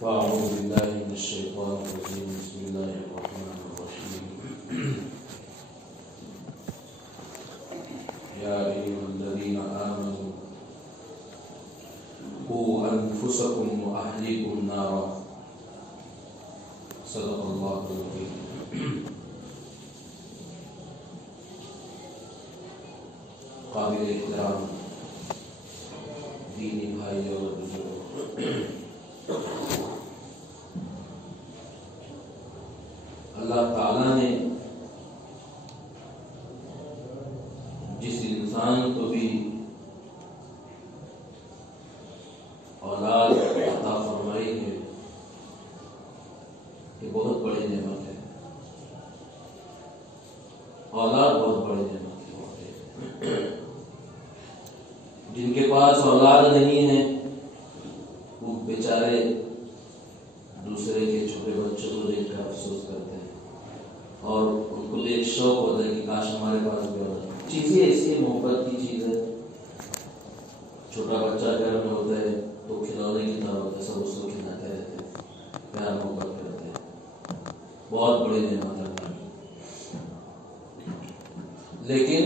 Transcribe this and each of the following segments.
فأعوذ بالله من الشيطان الرجيم بسم الله الرحمن الرحيم يا أيها الذين آمنوا قوا أنفسكم وأهليكم نارا صدق الله العظيم. قابل احترام دینی بھائی اور بزرگ، اللہ تعالیٰ نے جس انسان کو بھی اولاد عطا فرمائی ہے یہ بہت بڑی نعمت ہے. اولاد بہت بڑی نعمت ہے. جن کے پاس اولاد نہیں ہے وہ بیچارے دوسرے کے چھوٹے بچوں کو دیکھ کر افسوس کرتے ہیں اور ان کو دیکھ شوق ہوتا ہے کہ کاش ہمارے پاس بھی ہوتا. چیزیں ایسی محبت کی چیز ہے. چھوٹا بچہ گھر میں ہوتا ہے تو کھلونے کی طرح ہوتا ہے، سب اس کو کھلاتے رہتے ہیں، پیار محبت کرتے ہیں. بہت بڑی نعمت ہے. لیکن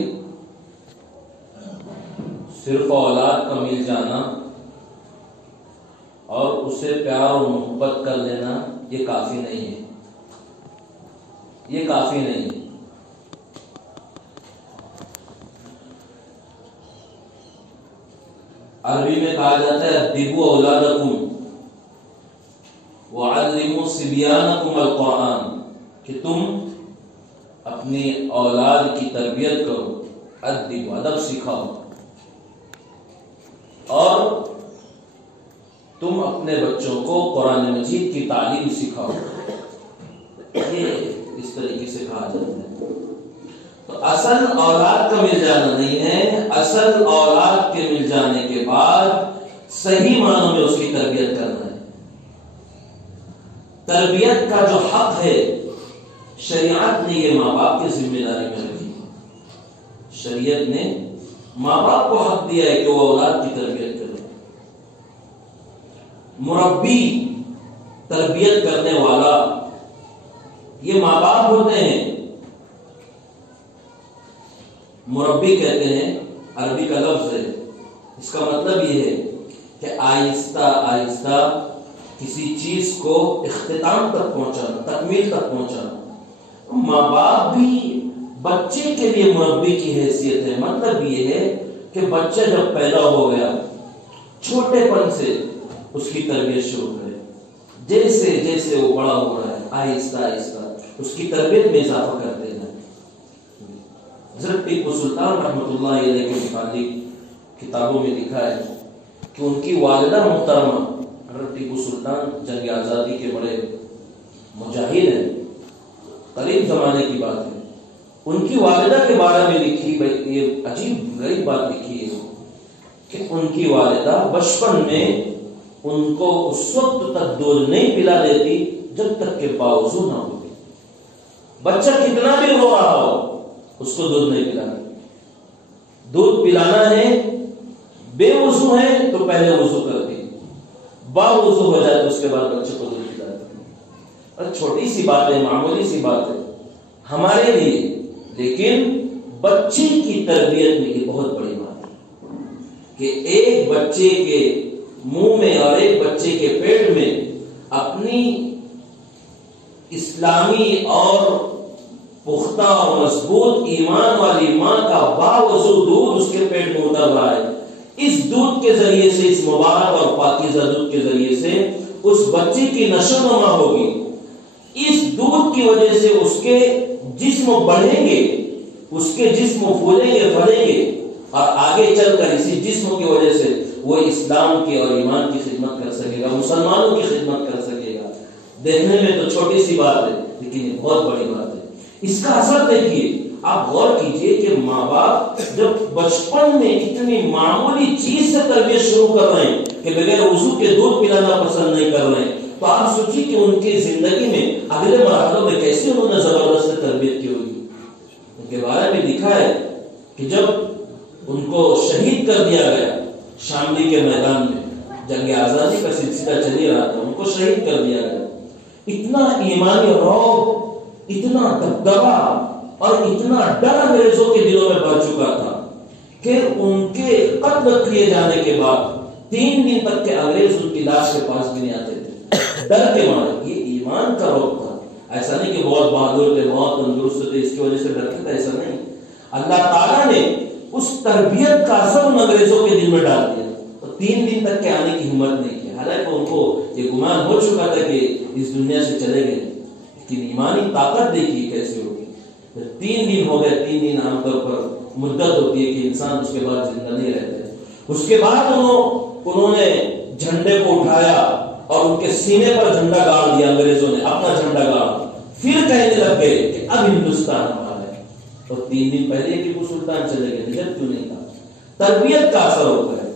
صرف اولاد کا مل جانا اور اسے پیار اور محبت کر لینا یہ کافی نہیں ہے. یہ کافی نہیں ہے. عربی میں کہا جاتا ہے ادبوا اولادکم وعلموا صبیانکم القرآن، کہ تم اپنی اولاد کی تربیت کرو، ادب ادب سکھاؤ، اور تم اپنے بچوں کو قرآن مجید کی تعلیم سکھاؤ. یہ اس طریقے سے کہا جاتا ہے. تو اصل اولاد کا مل جانا نہیں ہے، اصل اولاد کے مل جانے کے بعد صحیح معنوں میں اس کی تربیت کرنا ہے. تربیت کا جو حق ہے شریعت نے یہ ماں باپ کی ذمہ داری میں رکھی. شریعت نے ماں باپ کو حق دیا ہے کہ وہ اولاد کی تربیت کرے. مربی، تربیت کرنے والا، یہ ماں باپ ہوتے ہیں. مربی کہتے ہیں، عربی کا لفظ ہے. اس کا مطلب یہ ہے کہ آہستہ آہستہ کسی چیز کو اختتام تک پہنچانا، تکمیل تک پہنچانا. ماں باپ بھی بچے کے لیے مربی کی حیثیت ہے. مطلب یہ ہے کہ بچہ جب پیدا ہو گیا چھوٹے پن سے اس کی تربیت شروع کرے. جیسے جیسے وہ بڑا ہو رہا ہے آہستہ آہستہ اس کی تربیت میں اضافہ کرتے ہیں. حضرت ٹیپو سلطان رحمۃ اللہ علیہ کے متعلق کتابوں میں لکھا ہے کہ ان کی والدہ محترمہ، حضرت ٹیپو سلطان جنگ آزادی کے بڑے مجاہد ہیں، قریب زمانے کی بات ہے. ان کی والدہ کے بارے میں لکھی، یہ عجیب غریب بات لکھی ہے کہ ان کی والدہ بچپن میں ان کو اس وقت تک دودھ نہیں پلا دیتی جب تک کہ باوضو نہ ہوتی. بچہ کتنا بھی رو رہا ہو اس کو دودھ نہیں پلانا. دودھ پلانا ہے، بے وضو ہے تو پہلے وضو کرتی، باوضو ہو جائے تو اس کے بعد بچے کو دودھ پلاتی. اور چھوٹی سی بات ہے، معمولی سی بات ہے ہمارے لیے، لیکن بچے کی تربیت میں یہ بہت بڑی بات ہے کہ ایک بچے کے منہ میں اور ایک بچے کے پیٹ میں اپنی اسلامی اور پختہ اور مضبوط ایمان والی ماں کا باوضو دودھ اس کے پیٹ میں اتر رہا ہے. اس دودھ کے ذریعے سے، اس مبارک اور پاکیزہ دودھ کے ذریعے سے اس بچے کی نشو و نما ہوگی. اس دودھ کی وجہ سے اس کے جسم بڑھیں گے، اس کے جسم پھولیں گے، پھلیں گے، اور آگے چل کر اسی جسم کی وجہ سے وہ اسلام کی اور ایمان کی خدمت کر سکے گا، مسلمانوں کی خدمت کر سکے گا. دیکھنے میں تو چھوٹی سی بات ہے لیکن یہ بہت بڑی بات ہے. اس کا اثر دیکھیے، آپ غور کیجئے کہ ماں باپ جب بچپن میں اتنی معمولی چیز سے تربیت شروع کر رہے ہیں کہ بغیر وضو کے دودھ پلانا پسند نہیں کر رہے ہیں، تو آپ سوچیے کہ ان کی زندگی میں اگلے مرحلوں میں کیسے انہوں نے زبردست تربیت کی ہوگی. ان کے بارے میں لکھا ہے کہ جب ان کو شہید کر دیا گیا شاملی کے میدان میں، جنگ آزادی کا سلسلہ چل ہی رہا تھا، ان کو شہید کر دیا گیا. اتنا ایمانی رعب، اتنا دبدبا اور اتنا ڈر انگریزوں کے دلوں میں بڑھ چکا تھا کہ ان کے قتل کیے جانے کے بعد 3 دن تک کے انگریز ان کی لاش کے پاس بھی نہیں آتے تھے، ڈر کے مارے. یہ ایمان کا رعب تھا. ایسا نہیں کہ بہت بہادر تھے، بہت تندرست تھے، اس کی وجہ سے ڈرتے تھے، ایسا نہیں. اللہ تعالیٰ نے اس تربیت کا اثر ان انگریزوں کے دل میں ڈال دیا، تو 3 دن تک کے آنے کی ہمت نہیں کی. حالانکہ ان کو یہ گمان ہو چکا تھا کہ اس دنیا سے چلے گئے، لیکن ایمانی طاقت دیکھیے کیسے ہوگی. 3 دن ہو گئے. 3 دن عام طور پر مدت ہوتی ہے کہ انسان اس کے بعد زندہ نہیں رہتے. اس کے بعد انہوں نے جھنڈے کو اٹھایا اور ان کے سینے پر جھنڈا گاڑ دیا. انگریزوں نے اپنا جھنڈا گاڑا، پھر کہنے لگ گئے کہ اب ہندوستان ہمارا ہے. تو 3 دن پہلے ٹیپو سلطان چلے گئے، نجات کیوں نہیں تھا؟ تربیت کا اثر ہوتا ہے.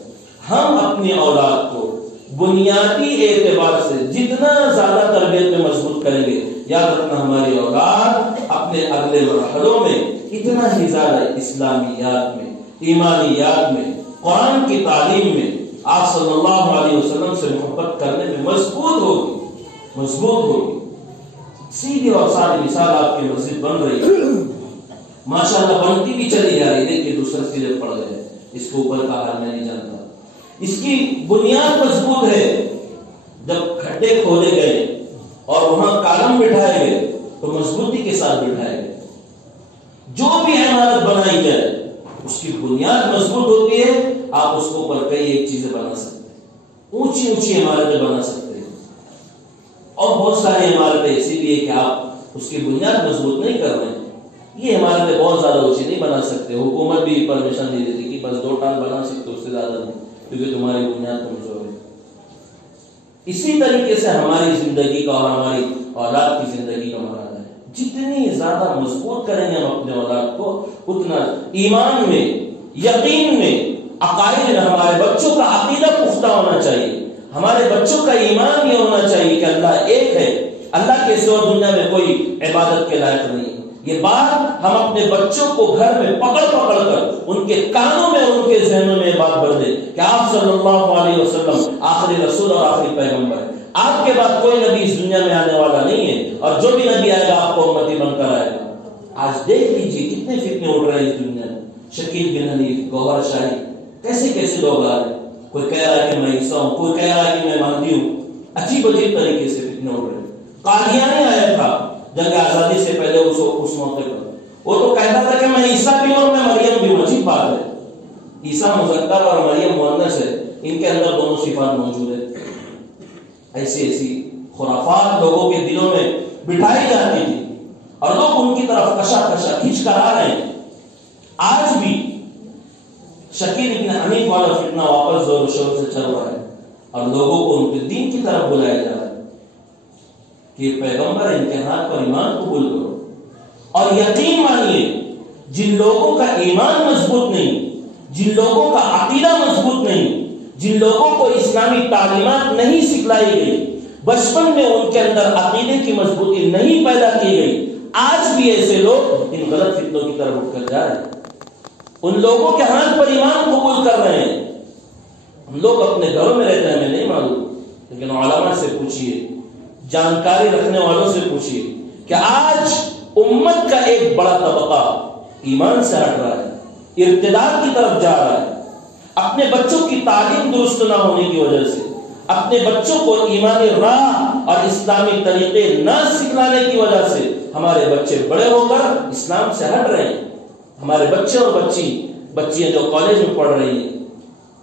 ہم اپنی اولاد کو بنیادی اعتبار سے جتنا زیادہ تربیت میں مضبوط کریں گے، یاد رکھنا ہماری اولاد اپنے اگلے مرحلوں میں اتنا ہی زیادہ اسلامیات میں، ایمانیات میں، قرآن کی تعلیم میں، آپ صلی اللہ علیہ وسلم سے محبت کرنے میں مضبوط ہوگی. سیدھی اور سادی مثال آپ کی مسجد بن رہی ہے، ماشاءاللہ بنتی بھی چلی جا رہی ہے کہ دوسرے سرے پڑ گئے، اس کے اوپر کا حال میں نہیں جانتا. اس کی بنیاد مضبوط ہے. جب کھڈے کھودے گئے اور وہاں کالم بٹھائے گئے تو مضبوطی کے ساتھ بٹھائے گئے. جو بھی عمارت بنائی جائے اس کی بنیاد مضبوط ہوتی ہے. آپ اس کو اوپر کئی ایک چیزیں بنا سکتے ہیں، اونچی عمارتیں بنا سکتے ہیں. اور بہت ساری عمارتیں ایسی بھی ہے کہ آپ اس کی بنیاد مضبوط نہیں کر رہے ہیں. یہ عمارتیں بہت زیادہ اونچی نہیں بنا سکتے. حکومت بھی پرمیشن نہیں دیتی کہ بس 2 ٹان بنا سکتے، اس سے زیادہ نہیں، کیونکہ تمہاری بنیاد کمزور ہے. اسی طریقے سے ہماری زندگی کا اور ہماری اولاد کی زندگی کا مرحلہ ہے. جتنی زیادہ مضبوط کریں گے ہم اپنے اولاد کو، اتنا ایمان میں، یقین میں، عقائد میں ہمارے بچوں کا عقیدہ پختہ ہونا چاہیے. ہمارے بچوں کا ایمان یہ ہونا چاہیے کہ اللہ ایک ہے، اللہ کے سوا دنیا میں کوئی عبادت کے لائق نہیں. یہ بات ہم اپنے بچوں کو گھر میں پکڑ کر ان کے کانوں میں اور ان کے ذہنوں میں بات بھر دیں کہ آپ صلی اللہ علیہ وسلم آخری رسول اور آخری پیغمبر ہے. آپ کے بعد کوئی نبی اس دنیا میں آنے والا نہیں ہے، اور جو بھی نبی آئے گا آپ کو امتی بن کر آئے گا. آج دیکھ لیجیے کتنے فتنے اٹھ رہے ہیں اس دنیا میں. شکیل بن حنیف، گوہر شاہی، کیسے لوگ آ رہے ہیں. کوئی کہہ رہا ہے کہ میں عیسیٰ ہوں، کوئی کہہ رہا ہے کہ میں مہدی ہوں. عجیب طریقے سے فتنے اٹھ رہے ہیں. قادیانی آیا تھا جنگ آزادی سے پہلے اس موقع پر، وہ تو کہتا تھا کہ میں عیسیٰ بھی ہوں اور میں مریم بھی ہوں. عجیب بات ہے، عیسیٰ مذکر اور مریم مؤنث ہے، ان کے اندر دونوں صفات موجود ہے. ایسی خرافات لوگوں کے دلوں میں بٹھائی جاتی تھی اور لوگ ان کی طرف کشا کھینچ کر آ رہے ہیں. آج بھی شکیل ابن حنیف والا فتنہ واپس زور و شور سے چل رہا ہے اور لوگوں کو ان کے دین کی طرف بلایا جا رہا ہے کہ پیغمبر ان کے ہاتھ پر ایمان قبول کرو. اور یقین مانیے، جن لوگوں کا ایمان مضبوط نہیں، جن لوگوں کا عقیدہ مضبوط نہیں، جن لوگوں کو اسلامی تعلیمات نہیں سکھلائی گئی، بچپن میں ان کے اندر عقیدے کی مضبوطی نہیں پیدا کی گئی، آج بھی ایسے لوگ ان غلط فتنوں کی طرف اٹھ کر جا رہے ہیں. ان لوگوں کے ہاتھ پر ایمان قبول کر رہے ہیں. ہم لوگ اپنے گھروں میں رہتے ہیں، ہمیں نہیں معلوم، لیکن علماء سے پوچھیے، جانکاری رکھنے والوں سے پوچھیے کہ آج امت کا ایک بڑا طبقہ ایمان سے ہٹ رہا ہے، ارتداد کی طرف جا رہا ہے. اپنے بچوں کی تعلیم درست نہ ہونے کی وجہ سے، اپنے بچوں کو ایمانی راہ اور اسلامی طریقے نہ سکھلانے کی وجہ سے ہمارے بچے بڑے ہو کر اسلام سے ہٹ رہے ہیں. ہمارے بچے اور بچیاں جو کالج میں پڑھ رہی ہیں،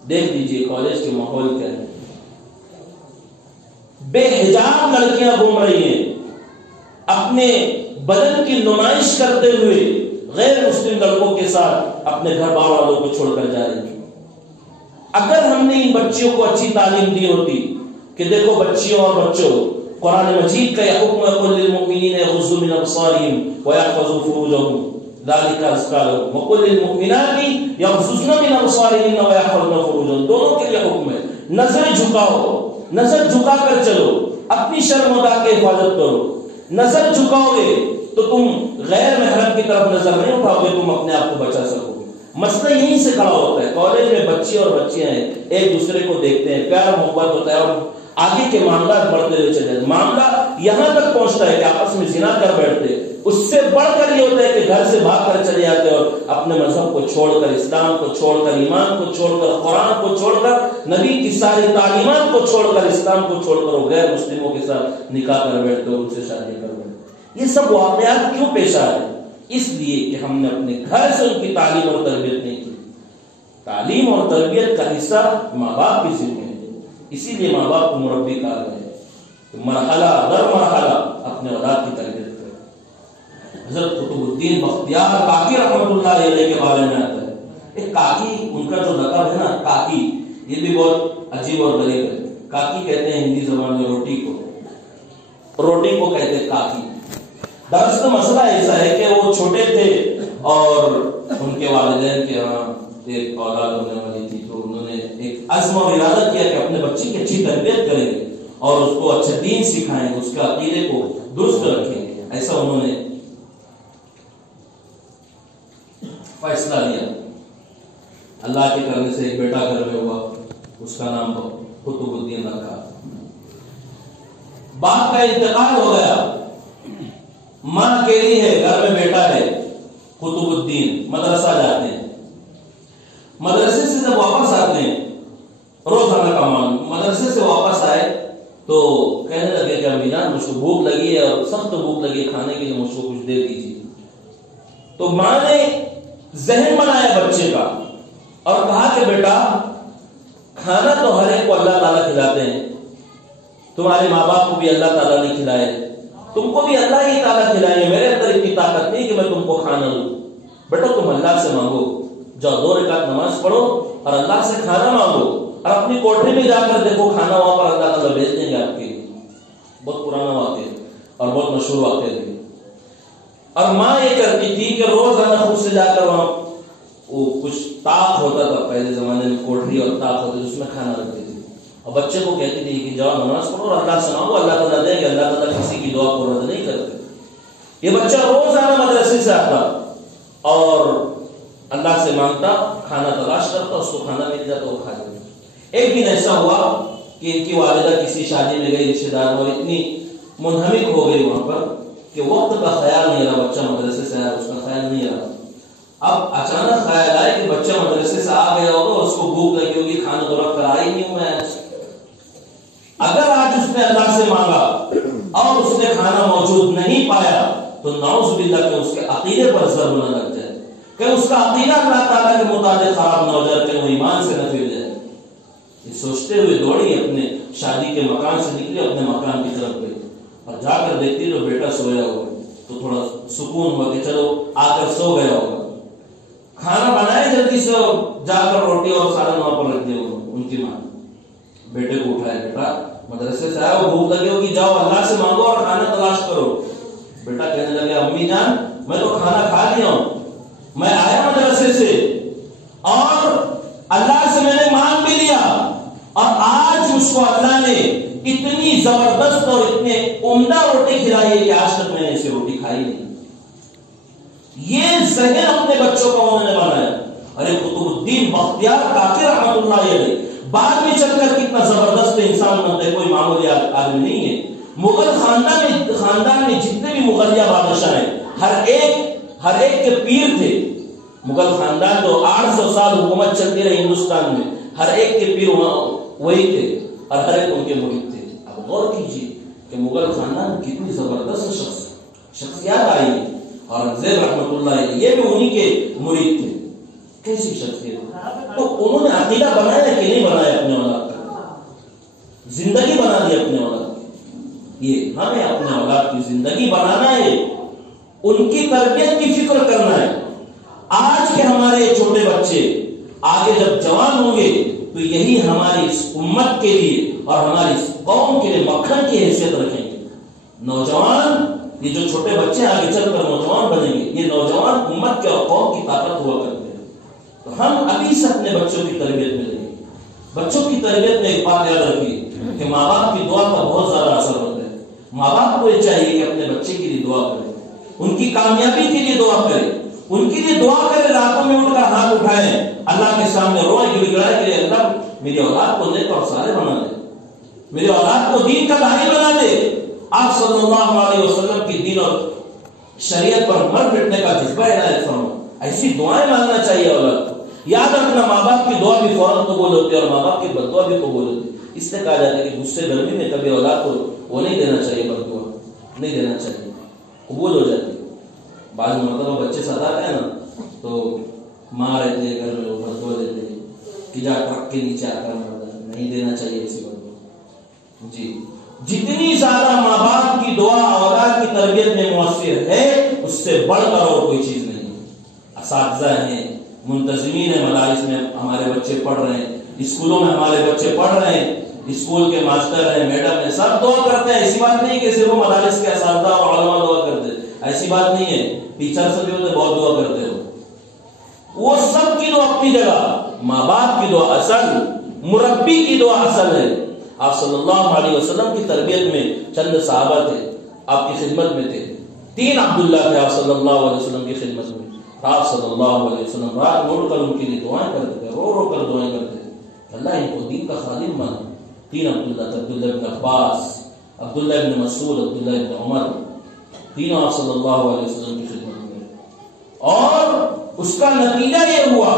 دیکھ لیجئے کالج کے ماحول کیا ہے. بے حجاب لڑکیاں گھوم رہی ہیں، اپنے بدن کی نمائش کرتے ہوئے غیر مسلم لڑکوں کے ساتھ اپنے گھر بار والوں کو چھوڑ کر جا رہی ہیں. اگر ہم نے ان بچیوں کو اچھی تعلیم دی ہوتی کہ دیکھو بچیوں اور بچوں، قرآن مجید کا یہ حکم ہے قل للمؤمنین یغضوا من ابصارهم ويحفظوا فروجهم ذلك ازکى لهم وقل للمؤمنات یغضضن من ابصارهن ويحفظن فروجهن. دونوں کے لیے حکم ہے. نظر جھکاؤ، نظر جھکا کر چلو، اپنی شرم و حیا کی حفاظت کرو. نظر جھکاؤ گے تو تم غیر محرم کی طرف نظر نہیں اٹھاؤ گے، تم اپنے آپ کو بچا سکو گے. مسئلہ یہیں سے کھڑا ہوتا ہے. کالج میں بچے اور بچیاں ہیں، ایک دوسرے کو دیکھتے ہیں، پیار محبت ہوتا ہے اور آگے کے معاملات بڑھتے ہوئے چلے جاتے. معاملہ یہاں تک پہنچتا ہے کہ آپس میں زنا کر بیٹھتے. اس سے بڑھ کر یہ ہوتا ہے کہ گھر سے بھاگ کر چلے جاتے اور اپنے مذہب کو چھوڑ کر، اسلام کو چھوڑ کر، ایمان کو چھوڑ کر، قرآن کو چھوڑ کر، نبی کی ساری تعلیمات کو چھوڑ کر، اسلام کو چھوڑ کر وہ غیر مسلموں کے ساتھ نکاح کر بیٹھتے اور ان سے شادی کر بیٹھتے. یہ سب واقعات کیوں پیش آ رہے ہیں؟ اس لیے کہ ہم نے اپنے گھر سے ان کی تعلیم اور تربیت نہیں کی. تعلیم اور تربیت کا حصہ ماں باپ کی ذمہ ہے. اسی لیے ماں باپ کو مربی کہا گیا ہے. مرحلہ در مرحلہ اپنے اولاد کی تربیت کریں. حضرت قطب الدین بختیار کاکی رحمۃ اللہ علیہ کے بارے میں آتا ہے. ایک کاکی، ان کا جو لقب ہے نا کاکی، یہ بھی بہت عجیب اور غریب ہے. کاکی کہتے ہیں ہندی زبان میں روٹی کو کہتے ہیں کاکی. دراصل مسئلہ ایسا ہے کہ وہ چھوٹے تھے اور ان کے والدین کے ہاں ایک اولاد ہونے والی تھی، تو انہوں نے ایک عزم اور ارادہ کیا کہ اپنے بچے کی اچھی تربیت کریں گے اور اس کو اچھا دین سکھائیں گے، اس کے عقیدے کو درست رکھیں گے. ایسا انہوں نے فیصلہ لیا. اللہ کے کرنے سے ایک بیٹا گھر میں ہوا، اس کا نام قطب الدین رکھا. باپ کا انتقال ہو گیا، ماں اکیلی ہے، گھر میں بیٹا ہے. قطب الدین مدرسہ جاتے ہیں. مدرسے سے جب واپس آتے ہیں، روزانہ کا معمول، مدرسے سے واپس آئے تو کہنے لگے کہ امی جان مجھ کو بھوک لگی ہے اور سخت بھوک لگی ہے، کھانے کے لیے مجھ کو کچھ دے دیجیے. تو ماں نے ذہن بنایا بچے کا اور کہا کہ بیٹا کھانا تو ہر ایک کو اللہ تعالیٰ کھلاتے ہیں، تمہارے ماں باپ کو بھی اللہ تعالیٰ نے کھلائے، تم کو بھی اللہ ہی تعالیٰ کھلائے. میرے اندر اتنی طاقت نہیں کہ میں تم کو کھانا دوں. بیٹا تم اللہ سے مانگو، جاؤ 2 رکعت نماز پڑھو اور اللہ سے کھانا مانگو، اور اپنی کوٹری میں جا کر دیکھو کھانا وہاں پر اللہ تعالیٰ بھیج دیں گے آپ کے لیے. بہت پرانا واقعہ اور بہت مشہور واقعہ ہے. اور ماں یہ کرتی تھی کہ روزانہ خود سے جا کر وہاں وہ کچھ طاق ہوتا تھا، پہلے زمانے میں کوٹری اور طاق ہوتی تھی، اس میں کھانا رکھتی تھی اور بچے کو کہتی تھی کہ جاؤ نماز پڑھو اور اللہ سے مانگو، اللہ تعالیٰ دیں گے. اللہ تعالیٰ کسی کی دعا کو رد نہیں کرتے. یہ بچہ روزانہ مدرسے سے آتا اور اللہ سے مانگتا، کھانا تلاش کرتا، اس کو کھانا مل جاتا، وہ کھا لیتا. ایک دن ایسا ہوا کہ ان کی والدہ کسی شادی میں گئی رشتے دار اور اتنی منہمک ہو گئی وہاں پر کہ وقت کا خیال نہیں رہا. بچہ مدرسے سے آیا، اس کا خیال نہیں رہا. اب اچانک خیال آئے کہ بچہ مدرسے سے آ گیا ہوگا، اس کو بھوک لگی ہوگی، کھانا تو رکھ کر آئی نہیں ہوں میں. اگر آج اس نے اللہ سے مانگا اور اس نے کھانا موجود نہیں پایا تو نعوذ باللہ کہ اس کے عقیدے پر ضرب نہ لگ جائے، کہ اس کا عقیدہ اللہ تعالیٰ کے مطابق خراب نہ ہو جائے، کہ وہ ایمان سے نہ پھر جائے. یہ سوچتے ہوئے دوڑی اپنے شادی کے مکان سے نکلی، اپنے مکان کی طرف گئی اور جا کر دیکھتی تو بیٹا سویا ہوا ہے. تو تھوڑا سکون ہوا کہ چلو آ کر سو گیا ہوگا. کھانا بنائے جلدی سے، جا کر روٹی اور سالن وہاں پر رکھ دیا ان کی ماں. بیٹے کو اٹھایا، بیٹا مدرسے سے آیا، وہ بھوک لگی ہوگی، جاؤ اللہ سے مانگو اور کھانا تلاش کرو. بیٹا کہنے لگے امی جان میں تو کھانا کھا لیا ہوں، میں آیا مدرسے سے اور اللہ سے میں نے مانگ بھی لیا، اور آج اس کو اللہ نے اتنی زبردست اور اتنے عمدہ روٹی کھلائی ہے کہ آج تک میں نے اسے روٹی کھائی نہیں. یہ ذہن اپنے بچوں کا انہوں نے بنایا. ارے قطب الدین بختیار کاکی رحمۃ اللہ علیہ بعد میں چل کر کتنا زبردست انسان بنتے، کوئی معمولی آدمی نہیں ہے. مغل خاندان میں جتنے بھی مغلیہ بادشاہ ہیں ہر ایک کے پیر تھے. مغل خاندان جو 800 سال حکومت چلتی رہی ہندوستان میں، ہر ایک کے پیر وہی تھے اور ہر ایک ان کے مرید تھے. اب غور کیجیے کہ مغل خاندان کتنی زبردست شخصیات آئی ہے. اورنگزیب رحمۃ اللہ علیہ یہ بھی انہی کے مرید تھے. کیسی شخصیت؟ تو انہوں نے عقیدہ بنایا کہ نہیں بنایا اپنے اولاد کا؟ زندگی بنا دی اپنے اولاد کی. یہ ہمیں اپنے اولاد کی زندگی بنانا ہے، ان کی تربیت کی فکر کرنا ہے. آج کے ہمارے چھوٹے بچے آگے جب جوان ہوں گے تو یہی ہماری اس امت کے لیے اور ہماری اس قوم کے لیے مکھن کی حیثیت رکھیں گے. نوجوان، یہ جو چھوٹے بچے آگے چل کر نوجوان بنیں گے، یہ نوجوان امت کے اور قوم کی طاقت ہوا کرتے ہیں. تو ہم ابھی سے اپنے بچوں کی تربیت میں لگیں. بچوں کی تربیت میں ایک بات یاد رکھیے کہ ماں باپ کی دعا کا بہت زیادہ اثر ہوتا ہے. ماں باپ کو یہ چاہیے کہ اپنے بچے کے لیے دعا کرے، ان کی کامیابی کے لیے دعا کرے، ان کے لیے دعا کریں، راتوں میں اٹھ کر ہاتھ اٹھائیں، اللہ کے سامنے روئیں، گڑ گڑائیں کہ اللہ میری اولاد کو نیک اور صالح بنا دے، میری اولاد کو دین کا داعی بنا دے۔ آپ صلی اللہ علیہ وسلم کی دین اور شریعت پر مر مٹنے کا جذبہ عنایت فرمائے۔ ایسی دعائیں مانگنا چاہیے اولاد کو۔ یاد رکھنا ماں باپ کی دعا بھی فوراً قبول ہوتی ہے اور ماں باپ کی بد دعا بھی قبول ہوتی ہے۔ اس لیے کہا جاتا ہے کہ غصے گرمی میں کبھی اولاد کو وہ نہیں دینا چاہیے، بد دعا نہیں دینا چاہیے، قبول ہو جاتی ہے۔ بعض مرتبہ بچے ستاتے ہیں نا تو ماں رہتے ہیں گھر میں، وہ بد دعا دیتے ہیں کہ جا ٹرک کے نیچے آ کر مرتا ہے، نہیں دینا چاہیے ایسی بد دعا۔ جی جتنی زیادہ ماں باپ کی دعا اولاد کی تربیت میں مؤثر ہے، اس سے بڑھ کر اور کوئی چیز نہیں ہے۔ اساتذہ ہیں، منتظمین ہیں، مدارس میں ہمارے بچے پڑھ رہے ہیں، اسکولوں میں ہمارے بچے پڑھ رہے ہیں، اسکول کے ماسٹر ہیں، میڈم ہیں، سب دعا کرتے ہیں۔ ایسی بات نہیں کہ صرف مدارس کے اساتذہ اور علماء دعا کرتے ہیں، ایسی بات نہیں ہے۔ ٹیچر سے بھی ہوتے بہت دعا کرتے ہو، وہ سب کی دعا اپنی جگہ، ماں باپ کی دعا اصل، مربی کی دعا اصل ہے۔ آپ صلی اللہ علیہ وسلم کی تربیت میں چند صحابہ تھے، آپ کی خدمت میں تھے، 3 عبداللہ تھے آپ صلی اللہ علیہ وسلم کی خدمت میں۔ آپ صلی اللہ علیہ وسلم رات موڑ کر ان کے لیے دعائیں کرتے تھے، رو رو کر دعائیں کرتے تھے، اللہ ان کو دین کا خادم بنا۔ 3 عبداللہ تھے، عبداللہ بن عباس، عبداللہ بن مسعود، عبداللہ بن عمر، تینوں آپ صلی اللہ علیہ وسلم کی خدمت میں۔ اور اس کا نتیجہ یہ ہوا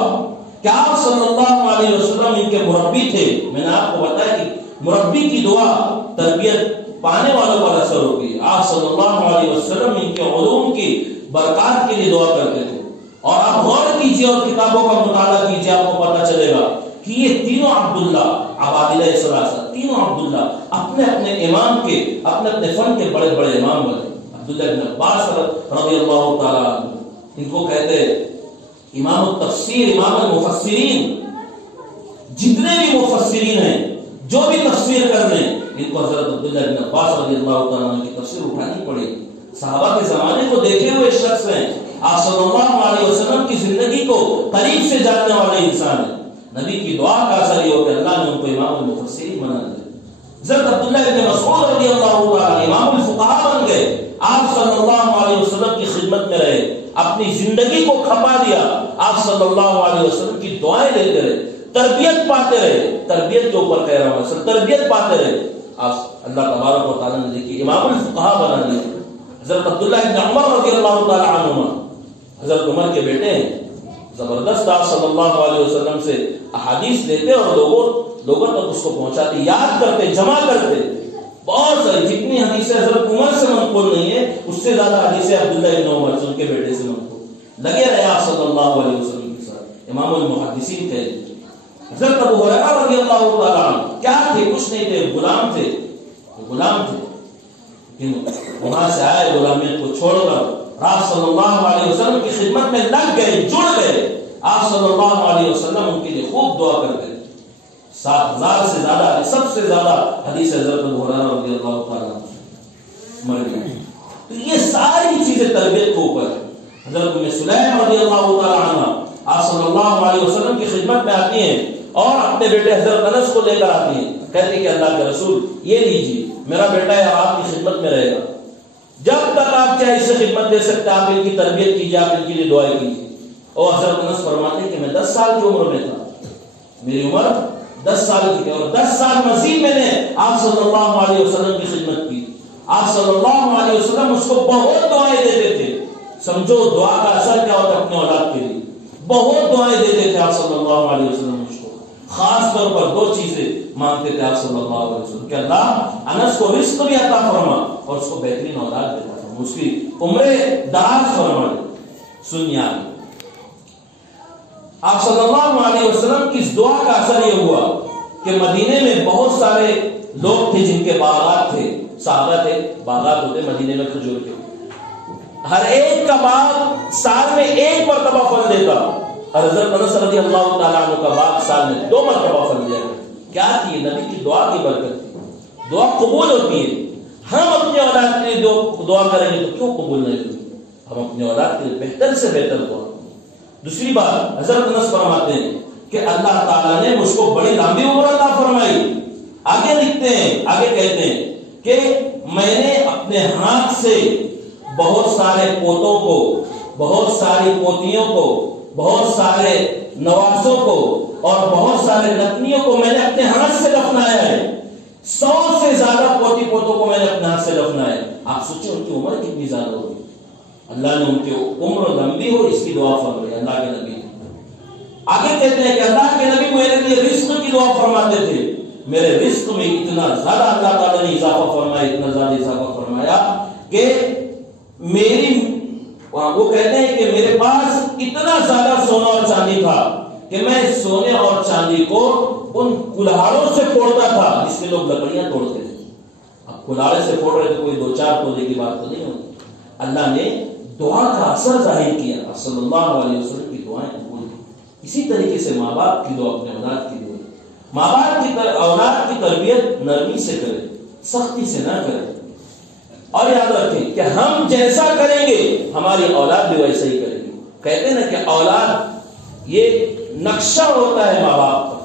کہ آپ صلی اللہ علیہ وسلم ان کے مربی تھے۔ میں نے آپ کو بتایا کہ مربی کی دعا تربیت پانے والوں پر اثر ہوتی ہے۔ آپ صلی اللہ علیہ وسلم ان کے علوم کی برکات کے لیے دعا کرتے تھے۔ اور آپ غور کیجئے اور کتابوں کا مطالعہ کیجئے، آپ کو پتہ چلے گا کہ یہ تینوں عبداللہ عبادلہ ثلاثہ، تینوں عبداللہ اپنے اپنے امام کے، اپنے اپنے فن کے بڑے بڑے امام بنے۔ عبداللہ بن عباس رضی اللہ تعالیٰ عنہ، ان کو کہتے امام التفسیر، امام المفسرین۔ جتنے بھی مفسرین ہیں جو بھی تفسیر کر لیں، ان کو حضرت عبداللہ بن عباس رضی اللہ تعالیٰ عنہ کی تفسیر اٹھانی پڑے گی۔ صحابہ کے زمانے کو دیکھے ہوئے شخص ہیں، آپ صلی اللہ علیہ وسلم کی زندگی کو قریب سے جاننے والے انسان ہیں۔ نبی کی دعا کا اثر یہ ہو کہ اللہ نے ان کو امام المفسرین بنا دیا۔ حضرت عبداللہ بن مسعود رضی اللہ تعالیٰ امام الفقہاء بن گئے۔ آپ صلی اللہ علیہ وسلم کی خدمت میں رہے، اپنی زندگی کو کھپا دیا، آپ صلی اللہ علیہ وسلم کی دعائیں لیتے رہے، تربیت پاتے رہے۔ تربیت کے اوپر کہہ رہا ہوں، اصل تربیت پاتے رہے۔ آپ اللہ تبارک و تعالیٰ نے دیکھی امام الفقہاء بنا دیا۔ حضرت عبداللہ بن عمر رضی اللہ تعالیٰ عنہما، حضرت عمر کے بیٹے ہیں، زبردست آپ صلی اللہ علیہ وسلم سے احادیث لیتے اور لوگوں تک اس کو پہنچاتے، یاد کرتے، جمع کرتے۔ بہت ساری جتنی حدیثیں حضرت عمر سے منقول نہیں ہے، اس سے زیادہ حدیثیں عبداللہ بن عمر سے، ان کے بیٹے سے منقول۔ لگے رہے آپ صلی اللہ علیہ وسلم کے ساتھ، امام المحدثین کہتے ہیں۔ حضرت ابو ہریرہ رضی اللہ تعالیٰ عنہ کیا تھے؟ کچھ نہیں تھے، غلام تھے، غلام تھے، لیکن وہاں سے آئے غلامیت کو چھوڑ کر آپ صلی اللہ علیہ وسلم کی خدمت میں لگ گئے، جڑ گئے۔ آپ صلی اللہ علیہ وسلم ان کے لیے خوب دعا کرتے تھے۔ 7000 سے زیادہ، سب سے زیادہ حدیث حضرت ابو ہریرہ رضی اللہ تعالیٰ عنہ مر گئے۔ تو یہ ساری چیزیں تربیت کے اوپر ہے۔ حضرت ام سلیم رضی اللہ تعالیٰ عنہ آپ صلی اللہ علیہ وسلم کی خدمت میں آتی ہیں اور اپنے بیٹے حضرت انس کو لے کر آتی ہیں، کہتے کہ اللہ کے رسول یہ لیجیے، میرا بیٹا ہے، آپ کی خدمت میں رہے گا، جب تک آپ چاہے اسے خدمت دے سکتے، آپ ان کی تربیت کیجیے، آپ ان کے لیے دعائیں کیجیے۔ اور حضرت انس فرماتے ہیں کہ میں 10 سال کی عمر میں تھا، میری عمر 10 سال کی تھی، اور 10 سال مزید میں نے آپ صلی اللہ علیہ وسلم کی خدمت کی۔ آپ صلی اللہ علیہ وسلم اس کو بہت دعائیں دیتے تھے۔ سمجھو دعا کا اثر کیا ہوتا ہے اپنے اولاد کے لیے، بہت دعائیں دیتے تھے آپ صلی اللہ علیہ وسلم اس کو۔ خاص طور پر 2 چیزیں مانگتے تھے آپ صلی اللہ علیہ وسلم کہ اللہ انس کو رزق بھی عطا فرما اور اس کو بہترین اولاد بھی عطا فرما، اس کی عمر دراز فرما دے۔ سنیے آپ صلی اللہ علیہ وسلم کی اس دعا کا اثر یہ ہوا کہ مدینے میں بہت سارے لوگ تھے جن کے باغات تھے، صحابہ تھے، باغات ہوتے مدینے میں کھجور کے، ہر ایک کا باغ سال میں 1 مرتبہ پھل دیتا، اور حضرت انس رضی اللہ تعالیٰ عنہ کا باغ سال میں 2 مرتبہ پھل دیا۔ کیا تھی؟ نبی کی دعا کی برکت تھی۔ دعا قبول ہوتی ہے۔ ہم اپنے اولاد کے لیے دعا کریں گے تو کیوں قبول نہیں ہوگی؟ ہم اپنے اولاد کے لیے بہتر سے بہتر دعا۔ دوسری بات حضرت انس فرماتے ہیں کہ اللہ تعالیٰ نے مجھ کو بڑی لمبی عمر عطا فرمائی۔ آگے لکھتے ہیں، آگے کہتے ہیں کہ میں نے اپنے ہاتھ سے بہت سارے پوتوں کو بہت ساری پوتیوں کو، بہت سارے نواسوں کو اور بہت سارے نتنیوں کو میں نے اپنے ہاتھ سے دفنایا ہے. 100 سے زیادہ پوتی پوتوں کو میں نے اپنے ہاتھ سے دفنایا ہے. آپ سوچیں ان کی عمر کتنی زیادہ ہوگی. اللہ نے ان کی عمر لمبی ہو اس کی دعا فرمائی اللہ کے نبی. آگے کہتے ہیں کہ اللہ کے نبی میرے لیے رزق کی دعا فرماتے تھے. میرے رزق میں اتنا زیادہ اللہ تعالیٰ نے اضافہ فرمایا، اتنا زیادہ اضافہ فرمایا کہ وہ کہتے ہیں کہ میرے پاس اتنا زیادہ سونا اور چاندی تھا کہ میں سونے اور چاندی کو ان کلاڑوں سے پھوڑتا تھا جس سے لوگ لکڑیاں توڑتے تھے. اب کلاڑے سے پھوڑ رہے تو کوئی 2-4 تولے کی بات تو نہیں ہوتی. اللہ نے دعا کا اثر ظاہر کیا. صلی اللہ علیہ وسلم کی دعائیں قبول کی. اسی طریقے سے ماں باپ کی دعا اپنے اولاد کی دعا. ماں باپ کی اولاد کی تربیت نرمی سے کرے، سختی سے نہ کرے. اور یاد رکھیں کہ ہم جیسا کریں گے ہماری اولاد بھی ویسا ہی کرے گی. کہتے ہیں نا کہ اولاد یہ نقشہ ہوتا ہے ماں باپ کا.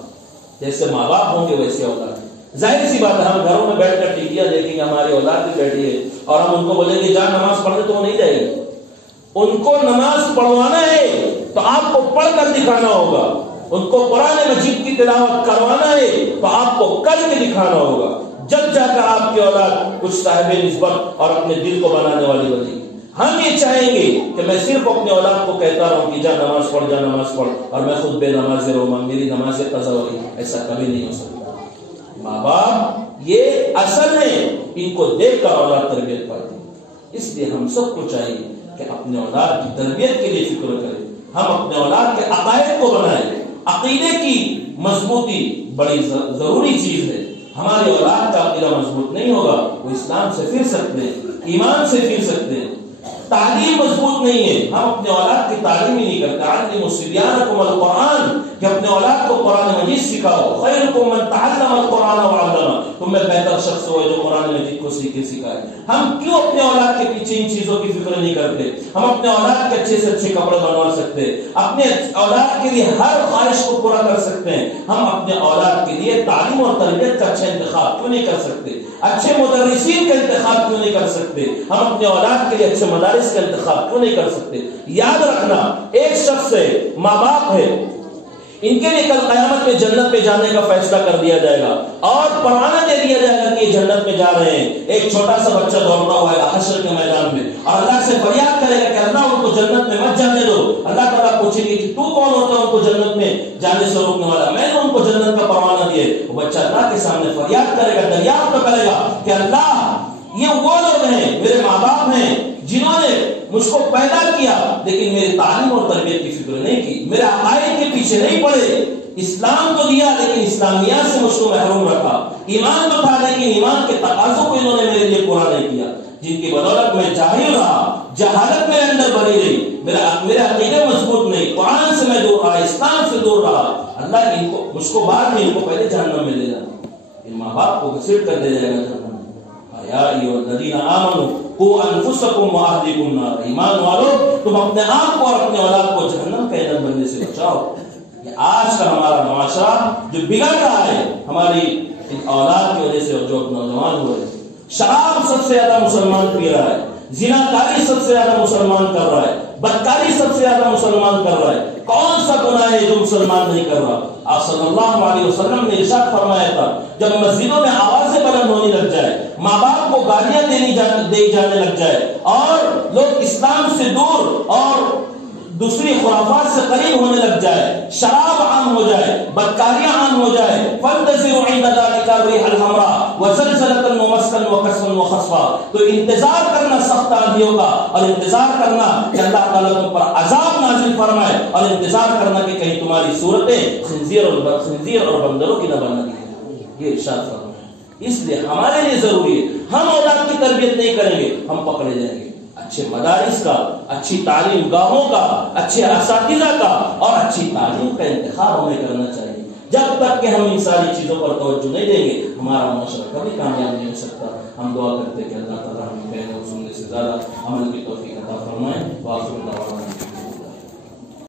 جیسے ماں باپ ہوں گے ویسے اولاد. ظاہر سی بات ہے ہم گھروں میں بیٹھ کر ٹی ویاں دیکھیں گے، ہماری اولاد بھی بیٹھی ہے اور ہم ان کو بولیں گے جا نماز پڑھنے، تو وہ نہیں جائے گی. ان کو نماز پڑھوانا ہے تو آپ کو پڑھ کر دکھانا ہوگا. ان کو قرآن مجید کی تلاوت کروانا ہے تو آپ کو کر کے دکھانا ہوگا. جب جا کر آپ کی اولاد کچھ صاحب نسبت اور اپنے دل کو بنانے والی بنے گی. ہم یہ چاہیں گے کہ میں صرف اپنے اولاد کو کہتا رہوں کہ جا نماز پڑھ، جا نماز پڑھ، اور میں خود بے نماز رہوں، میری نماز قضا ہوگی. ایسا کبھی نہیں ہو سکتا. ماں باپ یہ اصل ہے، ان کو دیکھ کر اولاد تربیت پاتی. اس لیے ہم سب کو چاہیے کہ اپنے اولاد کی تربیت کے لیے فکر کریں. ہم اپنے اولاد کے عقائد کو بنائیں. عقیدے کی مضبوطی بڑی ضروری چیز ہے. ہماری اولاد کا عقیدہ مضبوط نہیں ہوگا وہ اسلام سے پھر سکتے ہیں، ایمان سے پھر سکتے ہیں. تعلیم مضبوط نہیں ہے، ہم اپنے اولاد کی تعلیم ہی نہیں کرتے. علموا صبیانکم القرآن، کہ اپنے اولاد کو قرآن مجید سکھاؤ. خیرکم من تعلم القرآن وعلمہ، تم میں بہتر شخص ہو جو قرآن مجید کو سیکھے سکھائے. ہم کیوں اپنے اولاد کے پیچھے ان چیزوں کی فکر نہیں کرتے؟ ہم اپنے اولاد کے اچھے سے اچھے کپڑے بنوا سکتے ہیں، اپنے اولاد کے لیے ہر خواہش کو پورا کر سکتے ہیں. ہم اپنے اولاد کے لیے تعلیم اور تربیت کا اچھا انتخاب کیوں نہیں کر سکتے؟ اچھے مدرسین کا انتخاب کیوں نہیں کر سکتے؟ ہم اپنے اولاد کے لیے اچھے مدارس کا انتخاب کیوں نہیں کر سکتے؟ یاد رکھنا، ایک شخص ہے، ماں باپ ہے، ان کے لیے کل قیامت میں جنت میں جانے کا فیصلہ کر دیا جائے گا اور پروانہ دے دیا جائے گا کہ یہ جنت میں جا رہے ہیں. ایک چھوٹا سا بچہ دوڑتا ہوا ہے حشر کے میدان میں اور اللہ سے فریاد کرے گا کہ اللہ ان کو جنت میں مت جانے دو. اللہ تعالیٰ پوچھے گی کہ تو کون ہوتا ہے ان کو جنت میں جانے سے روکنے والا؟ میں نے ان کو جنت کا پروانہ دیا. وہ بچہ اللہ کے سامنے فریاد کرے گا، دریافت کرے گا کہ اللہ یہ وہ لوگ ہیں، میرے ماں باپ ہیں جنہوں نے مجھ کو پیدا کیا لیکن میری تعلیم اور تربیت کی فکر نہیں کی، میرے عقائد کے پیچھے نہیں پڑے. اسلام تو دیا لیکن اسلامیات سے مجھ کو محروم رکھا. ایمان تو تھا لیکن ایمان کے تقاضوں کو انہوں نے میرے لیے پورا نہیں کیا، جن کی بدولت میں جاہل رہا، جہالت میرے اندر بنی رہی، میرے عقیدے مضبوط نہیں، قرآن سے میں دور رہا، اسلام سے دور رہا. اللہ ان کو مجھ کو بعد میں ان کو پہلے جہنم میں لے جانا. ان ماں باپ کو گھسیٹ کر دے جائے گا جہنم. یا ایھا الذین آمنوا قوا انفسکم واہلیکم نارا، ایمان والو تم اپنے آپ کو اور اپنے اولاد کو جہنم کے ایندھن بننے سے بچاؤ. یہ آج کا ہمارا معاشرہ جو بگڑ رہا ہے ہماری اولاد کی وجہ سے، جو نوجوان ہوئے. شراب سب سے زیادہ مسلمان پی رہا ہے، زناکاری سب سے زیادہ مسلمان کر رہا ہے، بدکاری سب سے زیادہ مسلمان کر رہا ہے. کون سا گناہ ہے جو مسلمان نہیں کر رہا؟ آپ صلی اللہ علیہ وسلم نے ارشاد فرمایا تھا جب مسجدوں میں آوازیں بلند ہونے لگ جائے، ماں باپ کو گالیاں دی جانے لگ جائے اور لوگ اسلام سے دور اور دوسری خرافات سے قریب ہونے لگ جائے، شراب عام ہو جائے، بدکاریاں عام ہو جائے، فانتظروا عند ذلك الريح الحمراء وزلزلة ومسكا وكسفا وخسفا، تو انتظار کرنا سخت آندھیوں کا، اور انتظار کرنا کہ اللہ تعالیٰ تم پر عذاب نازل فرمائے، اور انتظار کرنا کہ کہیں تمہاری صورتیں خنزیر اور بندروں کی نہ بنا دی. یہ ارشاد فرمایا. اس لیے ہمارے لیے ضروری ہے، ہم اولاد کی تربیت نہیں کریں گے ہم پکڑے جائیں گے. اچھے مدارس کا، اچھی تعلیم گاہوں کا، اچھے اساتذہ کا اور اچھی تعلیم کا انتخاب ہمیں کرنا چاہیے. جب تک کہ ہم ان ساری چیزوں پر توجہ نہیں دیں گے ہمارا معاشرہ کبھی کامیاب نہیں ہو سکتا. ہم دعا کرتے کہ اللہ تعالیٰ ہمیں کہنے اور سننے سے زیادہ عمل کی توفیق عطا فرمائے. وآخر دعوانا